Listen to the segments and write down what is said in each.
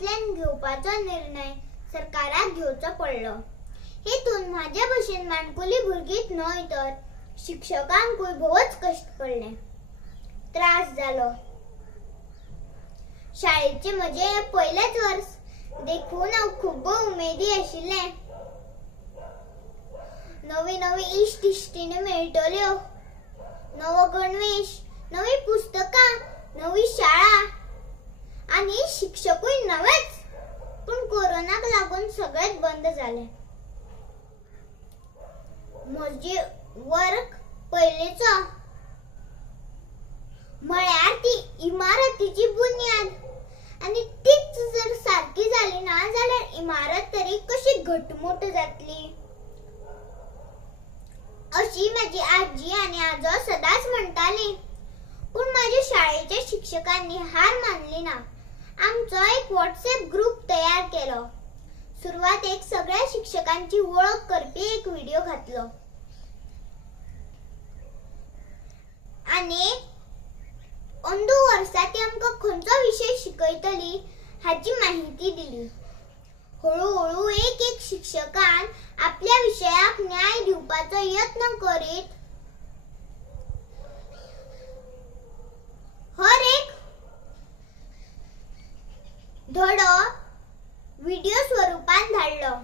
मनातल्यान घेवपाचो निर्णय सरकाराक घेवचो पडलो। हेतून माझ्या भशेन माणकुली भुरगीच न्हय तर शिक्षकांकूय भोवच कष्ट पडले, त्रास जालो। शाळेचे म्हजे पयलेच वर्स देखून हांव खूब उमेदी आशिल्लें। नवी नवी इश्ट इश्टिणी मेळटल्यो, नवो गणवेश, नवी पुस्तकां, नवी शाळा आनी शिक्षकूय नवेच। पण कोरोनाक लागून सगळेच बंद जाले। म्हजे वर्ग पयलीचो म्हळ्यार ती इमारतीची बुन्याद आनी तीच जर सारकी जाली ना जाल्यार इमारत तरी कशी घटमूट जातली अशी माझी आजी आनी आजो सदांच म्हणटाली। पण माझ्या शाळेच्या शिक्षकांनी हार मानली ना। आमचो एक व्हॉट्सएप ग्रुप तयार केलो। सुरवातेक सगळ्या शिक्षकांची वळख करपी एक व्हिडिओ घातलो आनी अंदू वर्सा ती आमकां खंयचो विशय शिकयतली हाची माहिती दिली। हळूहळू एक एक शिक्षकान आपल्या विशयाक न्याय दिवपाचो यत्न करीत हर एक धडो व्हिडिओ स्वरूपान धाडलो।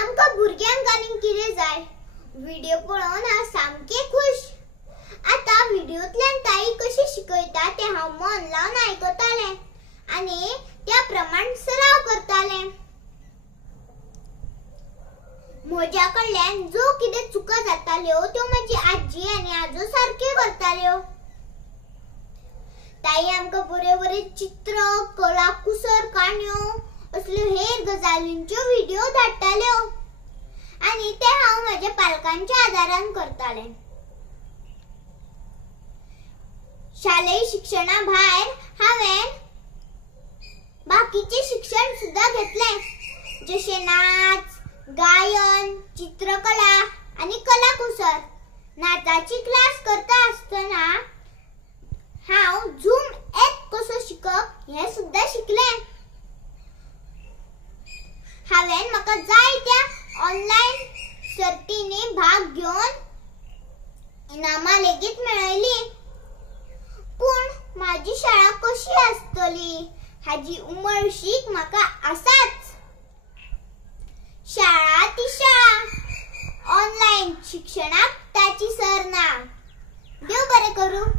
आमकां भुरग्यांक आनी कितें जाय, व्हिडिओ पळोवन हांव सामकें खुश। आता व्हिडिओतल्यान ताई कशी शिकयता ते हांव मन लावन आयकतालें आनी त्या प्रमाण सराव करतालें। म्हज्या कडल्यान जो कितें चुका जाताल्यो त्यो म्हजी आजी आनी आजो सारक्यो करताल्यो। ताई आमकां बरे बरे चित्र, कलाकुसर काणयो असल्यो हेर गजालींच्यो व्हिडिओ धाडटाल्यो आनी ते हांव म्हज्या पालकांच्या आदारान करतालें। शालेय शिक्षणा भायर हांवें बाकीचे शिक्षण सुद्धा घेतले, जशे नाच, गायन, चित्रकला आनी कलाकुसर। नाचाची क्लास करता आसतना हांव झूम ॲप कसो शिकप हें सुद्धा शिकलें। हांवें म्हाका जाय त्या ऑनलायन सर्तींनी भाग घेवन इनामां लेगीत मेळयलीं। पूण माझी शाळा कशी आसतली हाजी उमळशीक म्हाका आसाच। शाळा ती शाळा, ऑनलायन शिक्षणाक ताची सर ना। देव बरें करूं।